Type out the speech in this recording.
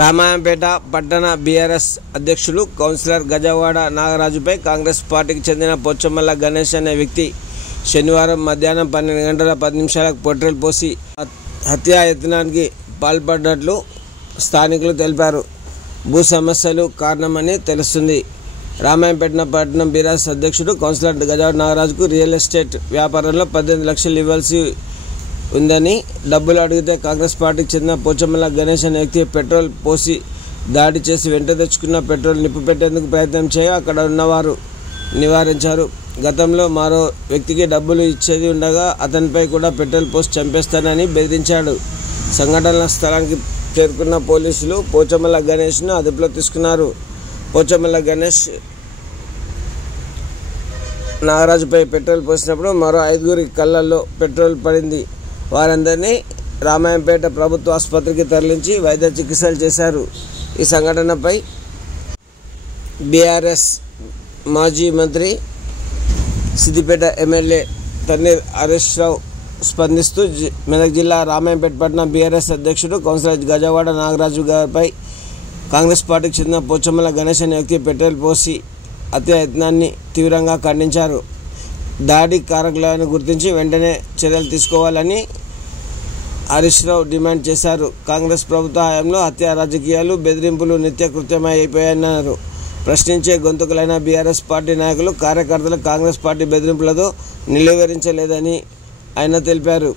రామాయంపేట పట్టణ బీఆర్ఎస్ అధ్యక్షులు కౌన్సిలర్ గజవాడ నాగరాజుపై కాంగ్రెస్ పార్టీకి చెందిన పోచమ్మల గణేష్ అనే వ్యక్తి శనివారం మధ్యాహ్నం 12 గంటల 10 నిమిషాలకు పెట్రోల్ పోసి హత్యాయత్నానికి పాల్పడ్డట్లు స్థానికులు తెలిపారు. భూ సమస్యలు కారణమని తెలుస్తుంది. రామాయంపేట పట్టణం బీఆర్ఎస్ అధ్యక్షుడు కౌన్సిలర్ గజవాడ నాగరాజుకు రియల్ ఎస్టేట్ వ్యాపారంలో 18 లక్షలు ఇవ్వాల్సి ఉందని డబ్బులు అడిగితే కాంగ్రెస్ పార్టీకి చెందిన పోచమ్మల గణేష్ అనే వ్యక్తి పెట్రోల్ పోసి దాడి చేసి వెంట తెచ్చుకున్న పెట్రోల్ నిప్పు పెట్టేందుకు ప్రయత్నం చేయగా అక్కడ ఉన్నవారు నివారించారు. గతంలో మరో వ్యక్తికి డబ్బులు ఇచ్చేది ఉండగా అతనిపై కూడా పెట్రోల్ పోసి చంపేస్తానని బెదిరించాడు. సంఘటన స్థలానికి చేరుకున్న పోలీసులు పోచమ్మల గణేష్ను అదుపులో తీసుకున్నారు. పోచమ్మల గణేష్ నాగరాజుపై పెట్రోల్ పోసినప్పుడు మరో 5 కళ్ళల్లో పెట్రోల్ పడింది. వారందరినీ రామాయంపేట ప్రభుత్వ ఆసుపత్రికి తరలించి వైద్య చికిత్సలు చేశారు. ఈ సంఘటనపై బీఆర్ఎస్ మాజీ మంత్రి సిద్దిపేట ఎమ్మెల్యే తన్నీర్ హరీష్ రావు స్పందిస్తూ మెదక్ జిల్లా రామాయంపేట పట్టణ బీఆర్ఎస్ అధ్యక్షుడు కౌన్సిలర్ గజవాడ నాగరాజు గారిపై కాంగ్రెస్ పార్టీకి చెందిన పోచమ్మల గణేష్ అనే వ్యక్తి పెట్రోల్ పోసి హత్యాయత్నాన్ని తీవ్రంగా ఖండించారు. దాడి కారకులను గుర్తించి వెంటనే చర్యలు తీసుకోవాలని హరీష్ రావు డిమాండ్ చేశారు. కాంగ్రెస్ ప్రభుత్వ హయాంలో హత్య రాజకీయాలు బెదిరింపులు నిత్యకృత్యమైపోయాయన్నారు. ప్రశ్నించే గొంతుకులైన బీఆర్ఎస్ పార్టీ నాయకులు కార్యకర్తలు కాంగ్రెస్ పార్టీ బెదిరింపులతో నిలువరించలేదని ఆయన తెలిపారు.